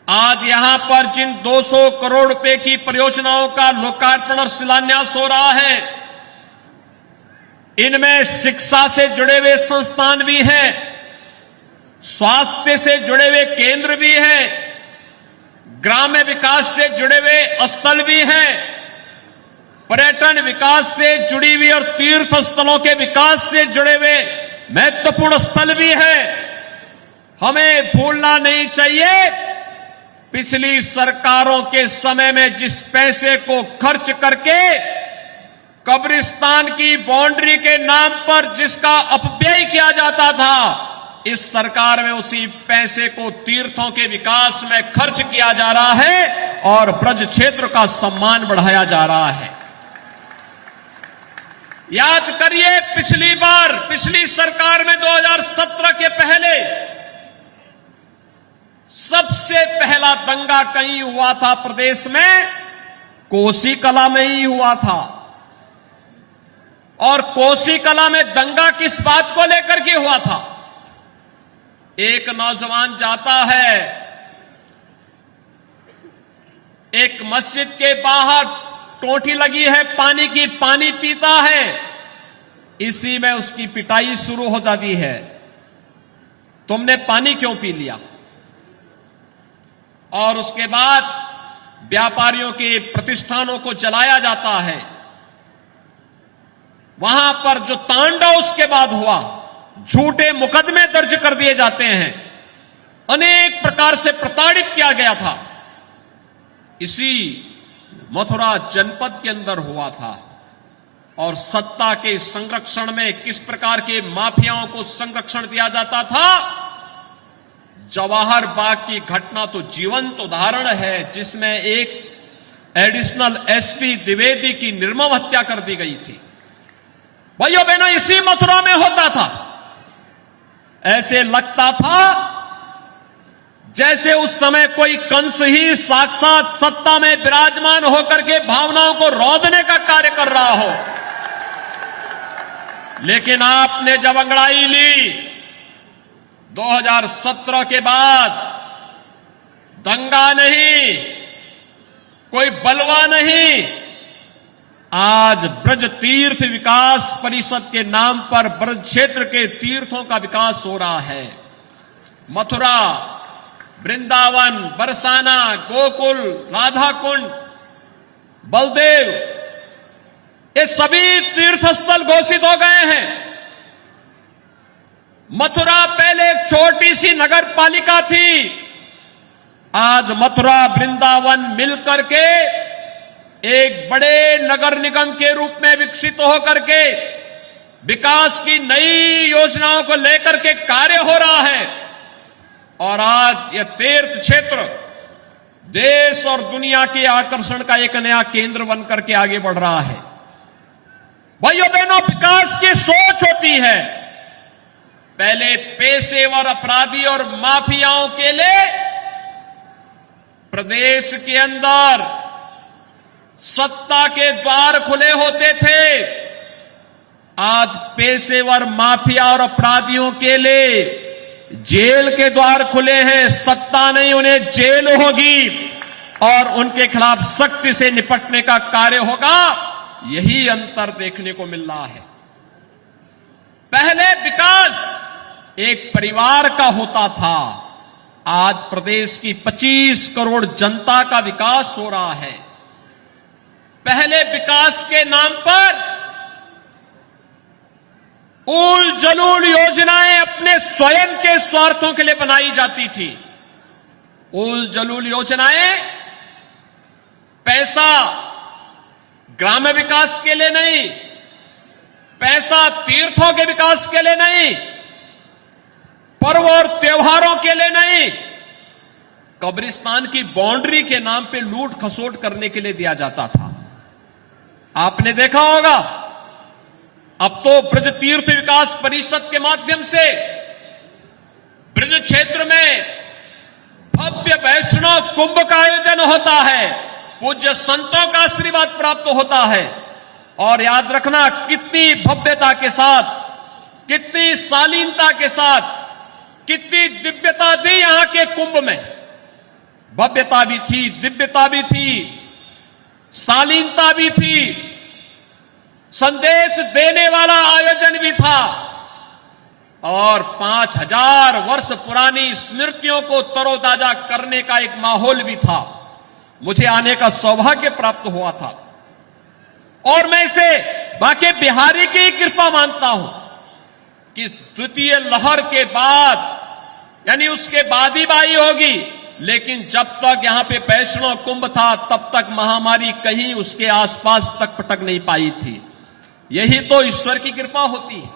आज यहां पर जिन 200 करोड़ रुपए की परियोजनाओं का लोकार्पण और शिलान्यास हो रहा है, इनमें शिक्षा से जुड़े हुए संस्थान भी हैं, स्वास्थ्य से जुड़े हुए केंद्र भी हैं, ग्राम्य विकास से जुड़े हुए स्थल भी हैं, पर्यटन विकास से जुड़ी हुई और तीर्थ स्थलों के विकास से जुड़े हुए महत्वपूर्ण स्थल भी हैं। हमें भूलना नहीं चाहिए, पिछली सरकारों के समय में जिस पैसे को खर्च करके कब्रिस्तान की बाउंड्री के नाम पर जिसका अपव्यय किया जाता था, इस सरकार में उसी पैसे को तीर्थों के विकास में खर्च किया जा रहा है और ब्रज क्षेत्र का सम्मान बढ़ाया जा रहा है। याद करिए, पिछली बार पिछली सरकार में 2017 के पहले सबसे पहला दंगा कहीं हुआ था प्रदेश में, कोसी कला में ही हुआ था। और कोसी कला में दंगा किस बात को लेकर के हुआ था? एक नौजवान जाता है, एक मस्जिद के बाहर टोटी लगी है पानी की, पानी पीता है, इसी में उसकी पिटाई शुरू हो जाती है। तुमने पानी क्यों पी लिया? और उसके बाद व्यापारियों के प्रतिष्ठानों को जलाया जाता है। वहां पर जो तांडव उसके बाद हुआ, झूठे मुकदमे दर्ज कर दिए जाते हैं, अनेक प्रकार से प्रताड़ित किया गया था। इसी मथुरा जनपद के अंदर हुआ था। और सत्ता के संरक्षण में किस प्रकार के माफियाओं को संरक्षण दिया जाता था। जवाहर बाग की घटना तो जीवंत उदाहरण है, जिसमें एक एडिशनल एसपी द्विवेदी की निर्मम हत्या कर दी गई थी। भाइयों बहनों, इसी मथुरा में होता था। ऐसे लगता था जैसे उस समय कोई कंस ही साक्षात सत्ता में विराजमान होकर के भावनाओं को रौंदने का कार्य कर रहा हो। लेकिन आपने जब अंगड़ाई ली 2017 के बाद, दंगा नहीं, कोई बलवा नहीं, आज ब्रज तीर्थ विकास परिषद के नाम पर ब्रज क्षेत्र के तीर्थों का विकास हो रहा है। मथुरा, वृंदावन, बरसाना, गोकुल, राधा कुंड, बलदेव, ये सभी तीर्थ स्थल घोषित हो गए हैं। मथुरा पहले एक छोटी सी नगर पालिका थी, आज मथुरा वृंदावन मिलकर के एक बड़े नगर निगम के रूप में विकसित होकर के विकास की नई योजनाओं को लेकर के कार्य हो रहा है। और आज यह तीर्थ क्षेत्र देश और दुनिया के आकर्षण का एक नया केंद्र बनकर के आगे बढ़ रहा है। भाइयों बहनों, विकास की सोच होती है। पहले पेशेवर अपराधी और माफियाओं के लिए प्रदेश के अंदर सत्ता के द्वार खुले होते थे, आज पेशेवर माफिया और अपराधियों के लिए जेल के द्वार खुले हैं। सत्ता नहीं, उन्हें जेल होगी और उनके खिलाफ सख्ती से निपटने का कार्य होगा। यही अंतर देखने को मिल रहा है। पहले विकास एक परिवार का होता था, आज प्रदेश की 25 करोड़ जनता का विकास हो रहा है। पहले विकास के नाम पर उल जलूल योजनाएं अपने स्वयं के स्वार्थों के लिए बनाई जाती थी। उल जलूल योजनाएं पैसा ग्राम्य विकास के लिए नहीं, पैसा तीर्थों के विकास के लिए नहीं, पर्व और त्योहारों के लिए नहीं, कब्रिस्तान की बाउंड्री के नाम पे लूट खसोट करने के लिए दिया जाता था। आपने देखा होगा अब तो ब्रज तीर्थ विकास परिषद के माध्यम से ब्रज क्षेत्र में भव्य वैष्णव कुंभ का आयोजन होता है, पूज्य संतों का आशीर्वाद प्राप्त होता है। और याद रखना कितनी भव्यता के साथ, कितनी शालीनता के साथ, कितनी दिव्यता थी यहां के कुंभ में। भव्यता भी थी, दिव्यता भी थी, शालीनता भी थी, संदेश देने वाला आयोजन भी था और 5000 वर्ष पुरानी स्मृतियों को तरोताजा करने का एक माहौल भी था। मुझे आने का सौभाग्य प्राप्त हुआ था और मैं इसे बाकी बिहारी की कृपा मानता हूं कि द्वितीय लहर के बाद, यानी उसके बाद ही बाई होगी, लेकिन जब तक यहां पे वैष्णव कुंभ था तब तक महामारी कहीं उसके आसपास तक पटक नहीं पाई थी। यही तो ईश्वर की कृपा होती है,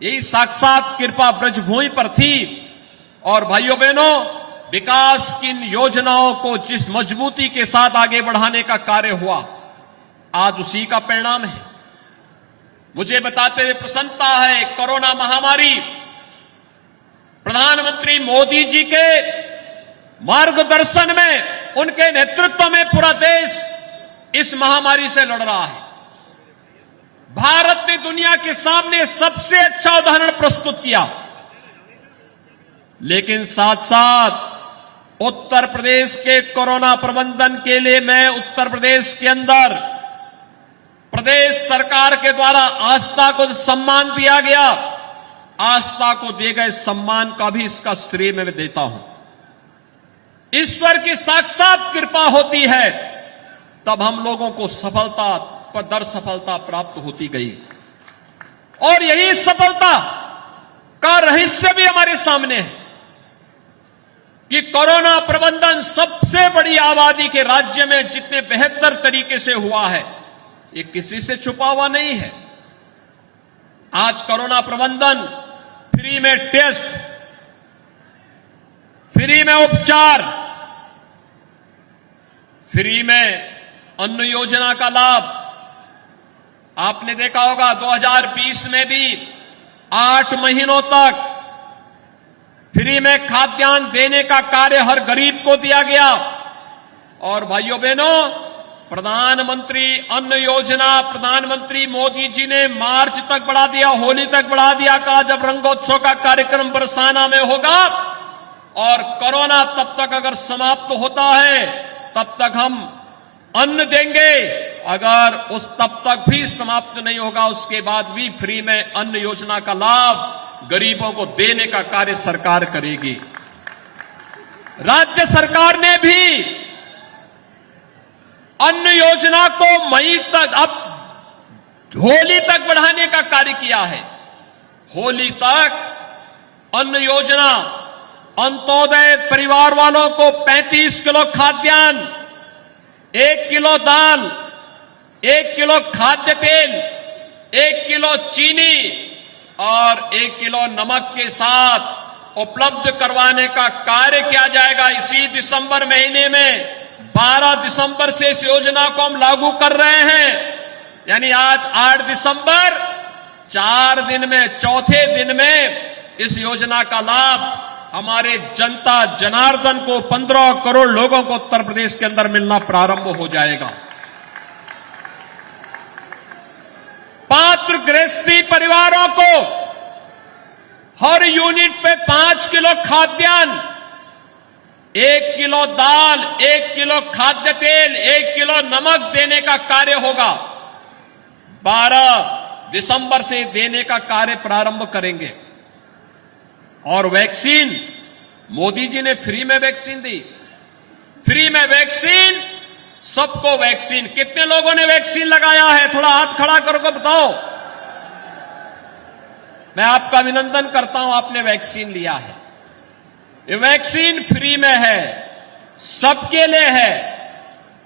यही साक्षात कृपा ब्रजभूमि पर थी। और भाइयों बहनों, विकास की इन योजनाओं को जिस मजबूती के साथ आगे बढ़ाने का कार्य हुआ, आज उसी का परिणाम है। मुझे बताते हुए प्रसन्नता है, कोरोना महामारी प्रधानमंत्री मोदी जी के मार्गदर्शन में, उनके नेतृत्व में पूरा देश इस महामारी से लड़ रहा है। भारत ने दुनिया के सामने सबसे अच्छा उदाहरण प्रस्तुत किया, लेकिन साथ साथ उत्तर प्रदेश के कोरोना प्रबंधन के लिए मैं उत्तर प्रदेश के अंदर प्रदेश सरकार के द्वारा आस्था को सम्मान दिया गया, आस्था को दिए गए सम्मान का भी इसका श्रेय मैं देता हूं। ईश्वर की साक्षात कृपा होती है तब हम लोगों को सफलता पर दर सफलता प्राप्त होती गई। और यही सफलता का रहस्य भी हमारे सामने है कि कोरोना प्रबंधन सबसे बड़ी आबादी के राज्य में जितने बेहतर तरीके से हुआ है, ये किसी से छुपा हुआ नहीं है। आज कोरोना प्रबंधन, फ्री में टेस्ट, फ्री में उपचार, फ्री में अन्न योजना का लाभ। आपने देखा होगा 2020 में भी 8 महीनों तक फ्री में खाद्यान्न देने का कार्य हर गरीब को दिया गया। और भाइयों बहनों, प्रधानमंत्री अन्न योजना प्रधानमंत्री मोदी जी ने मार्च तक बढ़ा दिया, होली तक बढ़ा दिया। कहा जब रंगोत्सव का कार्यक्रम बरसाना में होगा और कोरोना तब तक अगर समाप्त होता है तब तक हम अन्न देंगे, अगर उस तब तक भी समाप्त नहीं होगा उसके बाद भी फ्री में अन्न योजना का लाभ गरीबों को देने का कार्य सरकार करेगी। राज्य सरकार ने भी अन्न योजना को मई तक, अब होली तक बढ़ाने का कार्य किया है। होली तक अन्न योजना अंत्योदय परिवार वालों को 35 किलो खाद्यान्न, 1 किलो दाल, 1 किलो खाद्य तेल, 1 किलो चीनी और 1 किलो नमक के साथ उपलब्ध करवाने का कार्य किया जाएगा। इसी दिसंबर महीने में 12 दिसंबर से इस योजना को हम लागू कर रहे हैं। यानी आज 8 दिसंबर, 4 दिन में, चौथे दिन में इस योजना का लाभ हमारे जनता जनार्दन को, 15 करोड़ लोगों को उत्तर प्रदेश के अंदर मिलना प्रारंभ हो जाएगा। पात्र गृहस्थी परिवारों को हर यूनिट पे 5 किलो खाद्यान्न, 1 किलो दाल, 1 किलो खाद्य तेल, 1 किलो नमक देने का कार्य होगा। 12 दिसंबर से देने का कार्य प्रारंभ करेंगे। और वैक्सीन, मोदी जी ने फ्री में वैक्सीन दी। फ्री में वैक्सीन सबको वैक्सीन। कितने लोगों ने वैक्सीन लगाया है? थोड़ा हाथ खड़ा करके बताओ। मैं आपका अभिनंदन करता हूं, आपने वैक्सीन लिया है। ये वैक्सीन फ्री में है, सबके लिए है।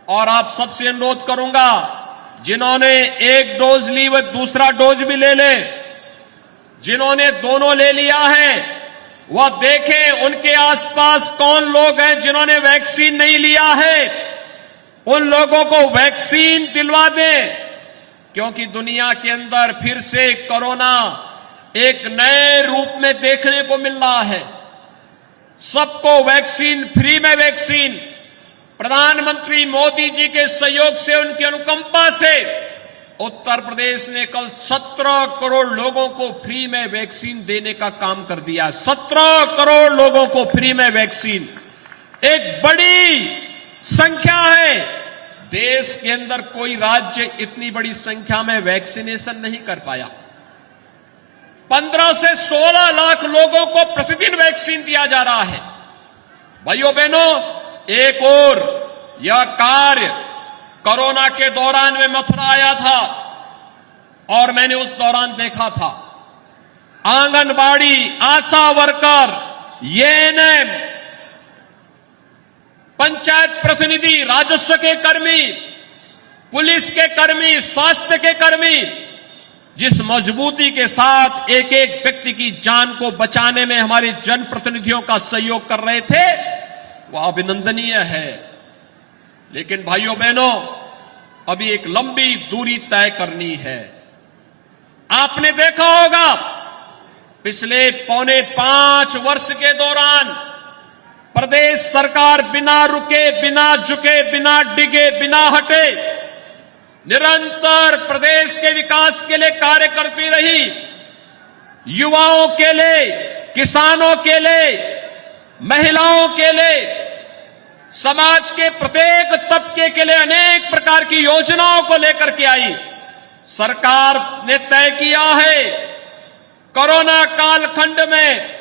और आप सबसे अनुरोध करूंगा, जिन्होंने एक डोज ली वो दूसरा डोज भी ले ले। जिन्होंने दोनों ले लिया है वह देखें उनके आसपास कौन लोग हैं जिन्होंने वैक्सीन नहीं लिया है। उन लोगों को वैक्सीन दिलवा दें, क्योंकि दुनिया के अंदर फिर से कोरोना एक नए रूप में देखने को मिल रहा है। सबको वैक्सीन, फ्री में वैक्सीन। प्रधानमंत्री मोदी जी के सहयोग से, उनकी अनुकंपा से उत्तर प्रदेश ने कल 17 करोड़ लोगों को फ्री में वैक्सीन देने का काम कर दिया। 17 करोड़ लोगों को फ्री में वैक्सीन, एक बड़ी संख्या है। देश के अंदर कोई राज्य इतनी बड़ी संख्या में वैक्सीनेशन नहीं कर पाया। 15 से 16 लाख लोगों को प्रतिदिन वैक्सीन दिया जा रहा है। भाइयों बहनों, एक और यह कार्य कोरोना के दौरान में मथुरा आया था और मैंने उस दौरान देखा था आंगनबाड़ी, आशा वर्कर, एएनएम, पंचायत प्रतिनिधि, राजस्व के कर्मी, पुलिस के कर्मी, स्वास्थ्य के कर्मी जिस मजबूती के साथ एक एक व्यक्ति की जान को बचाने में हमारे जनप्रतिनिधियों का सहयोग कर रहे थे, वह अभिनंदनीय है। लेकिन भाइयों बहनों, अभी एक लंबी दूरी तय करनी है। आपने देखा होगा पिछले 4.25 वर्ष के दौरान प्रदेश सरकार बिना रुके, बिना झुके, बिना डिगे, बिना हटे निरंतर प्रदेश के विकास के लिए कार्य करती रही। युवाओं के लिए, किसानों के लिए, महिलाओं के लिए, समाज के प्रत्येक तबके के लिए अनेक प्रकार की योजनाओं को लेकर के आई। सरकार ने तय किया है कोरोना कालखंड में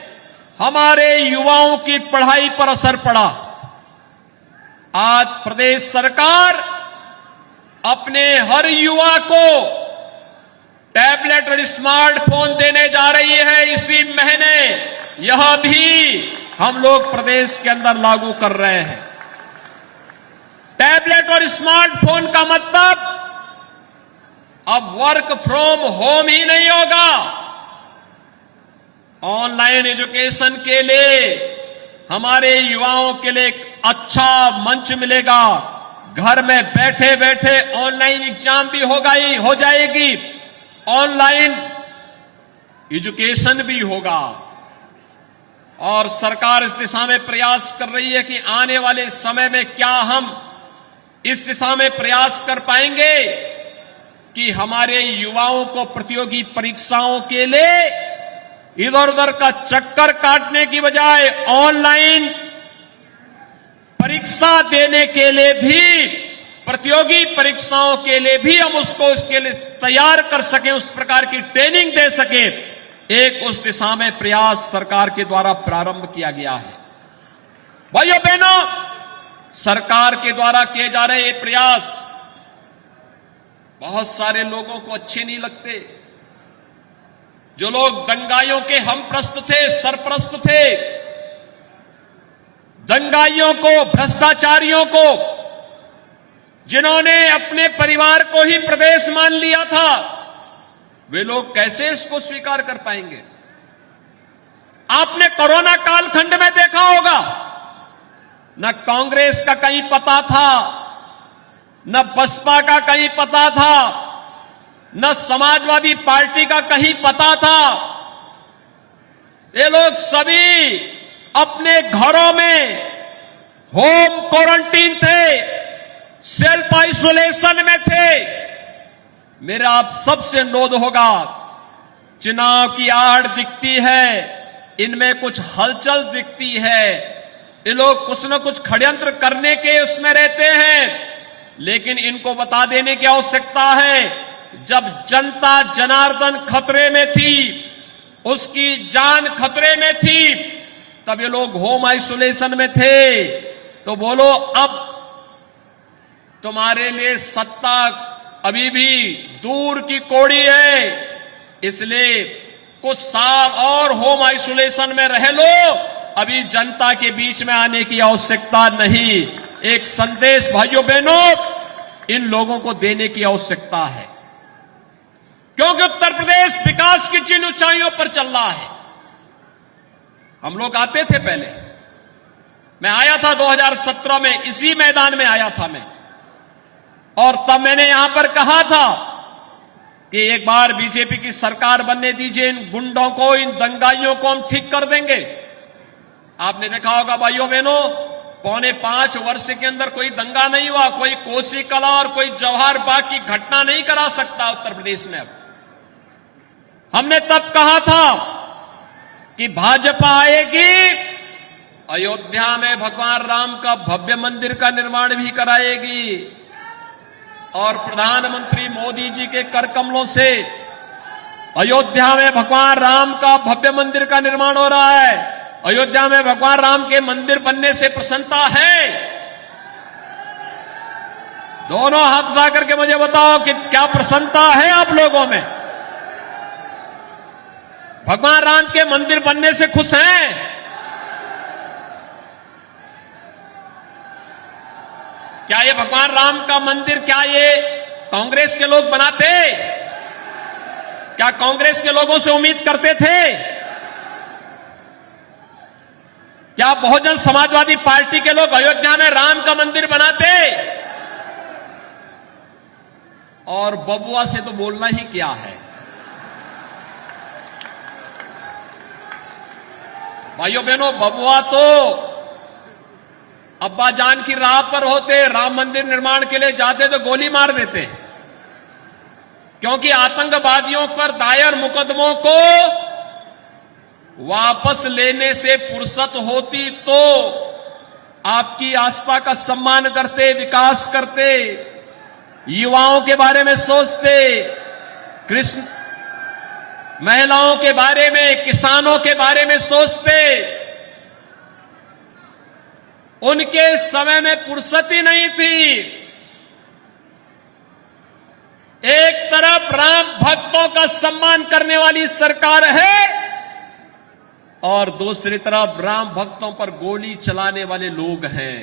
हमारे युवाओं की पढ़ाई पर असर पड़ा। आज प्रदेश सरकार अपने हर युवा को टैबलेट और स्मार्टफोन देने जा रही है इसी महीने। यह भी हम लोग प्रदेश के अंदर लागू कर रहे हैं। टैबलेट और स्मार्टफोन का मतलब अब वर्क फ्रॉम होम ही नहीं होगा। ऑनलाइन एजुकेशन के लिए हमारे युवाओं के लिए एक अच्छा मंच मिलेगा। घर में बैठे बैठे ऑनलाइन एग्जाम भी हो जाएगी, ऑनलाइन एजुकेशन भी होगा। और सरकार इस दिशा में प्रयास कर रही है कि आने वाले समय में क्या हम इस दिशा में प्रयास कर पाएंगे कि हमारे युवाओं को प्रतियोगी परीक्षाओं के लिए इधर उधर का चक्कर काटने की बजाय ऑनलाइन परीक्षा देने के लिए भी, प्रतियोगी परीक्षाओं के लिए भी हम उसके लिए तैयार कर सकें, उस प्रकार की ट्रेनिंग दे सकें। एक उस दिशा में प्रयास सरकार के द्वारा प्रारंभ किया गया है। भाइयों बहनों, सरकार के द्वारा किए जा रहे ये प्रयास बहुत सारे लोगों को अच्छे नहीं लगते। जो लोग दंगाइयों के हमप्रस्त थे, सरप्रस्त थे, दंगाइयों को, भ्रष्टाचारियों को, जिन्होंने अपने परिवार को ही प्रदेश मान लिया था, वे लोग कैसे इसको स्वीकार कर पाएंगे? आपने कोरोना कालखंड में देखा होगा, न कांग्रेस का कहीं पता था, न बसपा का कहीं पता था, न समाजवादी पार्टी का कहीं पता था। ये लोग सभी अपने घरों में होम क्वारंटीन थे, सेल्फ आइसोलेशन में थे। मेरा आप सबसे अनुरोध होगा, चुनाव की आड़ दिखती है, इनमें कुछ हलचल दिखती है, ये लोग कुछ न कुछ षड्यंत्र करने के उसमें रहते हैं, लेकिन इनको बता देने की आवश्यकता है, जब जनता जनार्दन खतरे में थी, उसकी जान खतरे में थी, तब ये लोग होम आइसोलेशन में थे। तो बोलो, अब तुम्हारे लिए सत्ता अभी भी दूर की कौड़ी है, इसलिए कुछ साल और होम आइसोलेशन में रह लो, अभी जनता के बीच में आने की आवश्यकता नहीं। एक संदेश भाइयों बहनों इन लोगों को देने की आवश्यकता है, क्योंकि उत्तर प्रदेश विकास की जिन ऊंचाइयों पर चल रहा है। हम लोग आते थे पहले, मैं आया था 2017 में, इसी मैदान में आया था मैं, और तब मैंने यहां पर कहा था कि एक बार बीजेपी की सरकार बनने दीजिए, इन गुंडों को, इन दंगाइयों को हम ठीक कर देंगे। आपने देखा होगा भाइयों बहनों, 4.5 वर्ष के अंदर कोई दंगा नहीं हुआ, कोई कोसी कला और कोई जवाहर बाग की घटना नहीं करा सकता उत्तर प्रदेश में। अब हमने तब कहा था कि भाजपा आएगी, अयोध्या में भगवान राम का भव्य मंदिर का निर्माण भी कराएगी, और प्रधानमंत्री मोदी जी के कर कमलों से अयोध्या में भगवान राम का भव्य मंदिर का निर्माण हो रहा है। अयोध्या में भगवान राम के मंदिर बनने से प्रसन्नता है? दोनों हाथ उठा करके मुझे बताओ कि क्या प्रसन्नता है आप लोगों में? भगवान राम के मंदिर बनने से खुश हैं? क्या ये भगवान राम का मंदिर, क्या ये कांग्रेस के लोग बनाते? क्या कांग्रेस के लोगों से उम्मीद करते थे? क्या बहुजन समाजवादी पार्टी के लोग अयोध्या में राम का मंदिर बनाते? और बबुआ से तो बोलना ही क्या है। भाइयों बहनों, बबुआ तो अब्बा जान की राह पर होते, राम मंदिर निर्माण के लिए जाते तो गोली मार देते, क्योंकि आतंकवादियों पर दायर मुकदमों को वापस लेने से फुर्सत होती तो आपकी आस्था का सम्मान करते, विकास करते, युवाओं के बारे में सोचते, कृष्ण महिलाओं के बारे में, किसानों के बारे में सोचते। उनके समय में फुर्सत ही नहीं थी। एक तरफ राम भक्तों का सम्मान करने वाली सरकार है, और दूसरी तरफ राम भक्तों पर गोली चलाने वाले लोग हैं।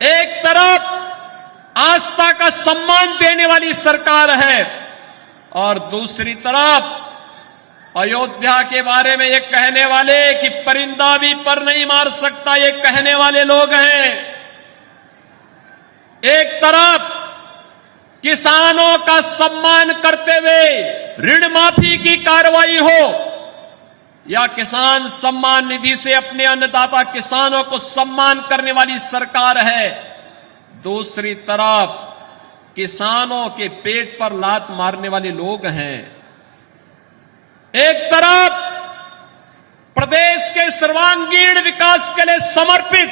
एक तरफ आस्था का सम्मान देने वाली सरकार है, और दूसरी तरफ अयोध्या के बारे में ये कहने वाले कि परिंदा भी पर नहीं मार सकता, ये कहने वाले लोग हैं। एक तरफ किसानों का सम्मान करते हुए ऋण माफी की कार्रवाई हो, या किसान सम्मान निधि से अपने अन्नदाता किसानों को सम्मान करने वाली सरकार है। दूसरी तरफ किसानों के पेट पर लात मारने वाले लोग हैं। एक तरफ प्रदेश के सर्वांगीण विकास के लिए समर्पित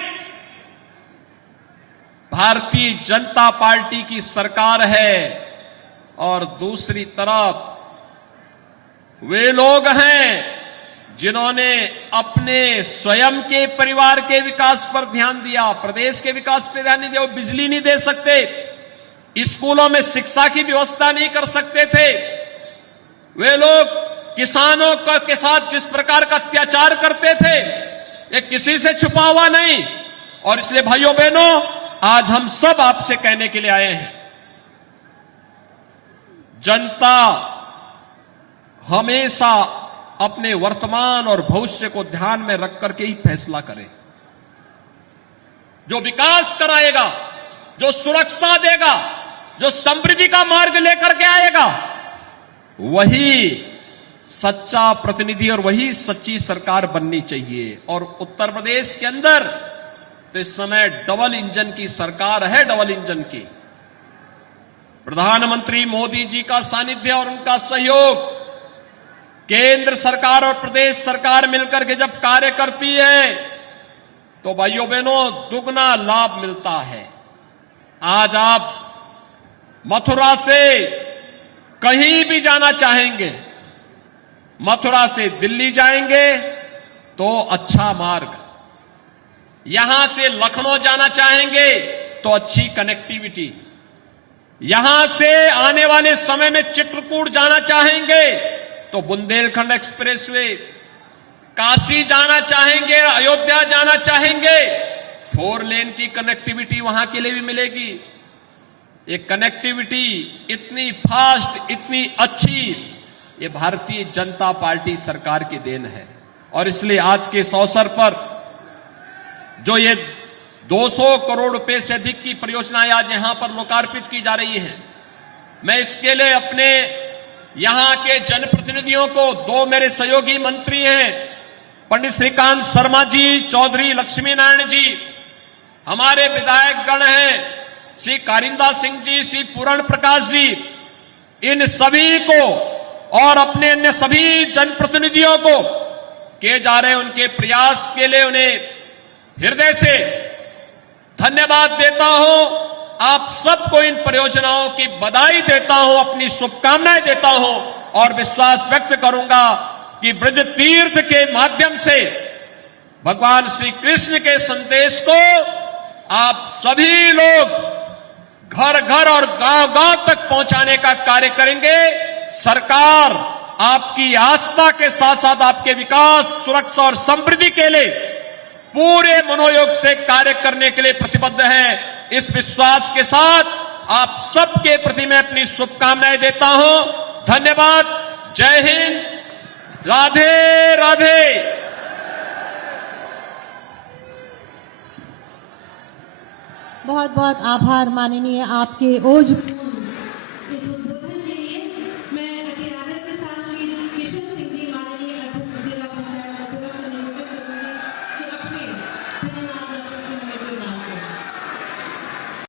भारतीय जनता पार्टी की सरकार है, और दूसरी तरफ वे लोग हैं जिन्होंने अपने स्वयं के परिवार के विकास पर ध्यान दिया, प्रदेश के विकास पर ध्यान नहीं दिया। वो बिजली नहीं दे सकते, स्कूलों में शिक्षा की व्यवस्था नहीं कर सकते थे। वे लोग किसानों के साथ जिस प्रकार का अत्याचार करते थे, ये किसी से छुपा हुआ नहीं। और इसलिए भाइयों बहनों, आज हम सब आपसे कहने के लिए आए हैं, जनता हमेशा अपने वर्तमान और भविष्य को ध्यान में रख करके ही फैसला करे। जो विकास कराएगा, जो सुरक्षा देगा, जो समृद्धि का मार्ग लेकर के आएगा, वही सच्चा प्रतिनिधि और वही सच्ची सरकार बननी चाहिए। और उत्तर प्रदेश के अंदर तो इस समय डबल इंजन की सरकार है, डबल इंजन की। प्रधानमंत्री मोदी जी का सानिध्य और उनका सहयोग, केंद्र सरकार और प्रदेश सरकार मिलकर के जब कार्य करती है तो भाइयों बहनों दुगना लाभ मिलता है। आज आप मथुरा से कहीं भी जाना चाहेंगे, मथुरा से दिल्ली जाएंगे तो अच्छा मार्ग, यहां से लखनऊ जाना चाहेंगे तो अच्छी कनेक्टिविटी। यहां से आने वाले समय में चित्रकूट जाना चाहेंगे तो बुंदेलखंड एक्सप्रेसवे, काशी जाना चाहेंगे, अयोध्या जाना चाहेंगे, 4 लेन की कनेक्टिविटी वहां के लिए भी मिलेगी। ये कनेक्टिविटी इतनी फास्ट, इतनी अच्छी, ये भारतीय जनता पार्टी सरकार की देन है। और इसलिए आज के इस अवसर पर जो ये 200 करोड़ रुपए से अधिक की परियोजनाएं आज यहां पर लोकार्पित की जा रही हैं, मैं इसके लिए अपने यहां के जनप्रतिनिधियों को, 2 मेरे सहयोगी मंत्री हैं, पंडित श्रीकांत शर्मा जी, चौधरी लक्ष्मी नारायण जी, हमारे विधायक गण हैं श्री कारिंदा सिंह जी, श्री पूरण प्रकाश जी, इन सभी को और अपने अन्य सभी जनप्रतिनिधियों को किए जा रहे उनके प्रयास के लिए उन्हें हृदय से धन्यवाद देता हूं। आप सबको इन परियोजनाओं की बधाई देता हूं, अपनी शुभकामनाएं देता हूं और विश्वास व्यक्त करूंगा कि ब्रज तीर्थ के माध्यम से भगवान श्री कृष्ण के संदेश को आप सभी लोग घर घर और गांव गांव तक पहुंचाने का कार्य करेंगे। सरकार आपकी आस्था के साथ साथ आपके विकास, सुरक्षा और समृद्धि के लिए पूरे मनोयोग से कार्य करने के लिए प्रतिबद्ध है। इस विश्वास के साथ आप सबके प्रति मैं अपनी शुभकामनाएं देता हूं। धन्यवाद। जय हिंद। राधे राधे। बहुत बहुत आभार माननीय आपके ओजपूर्ण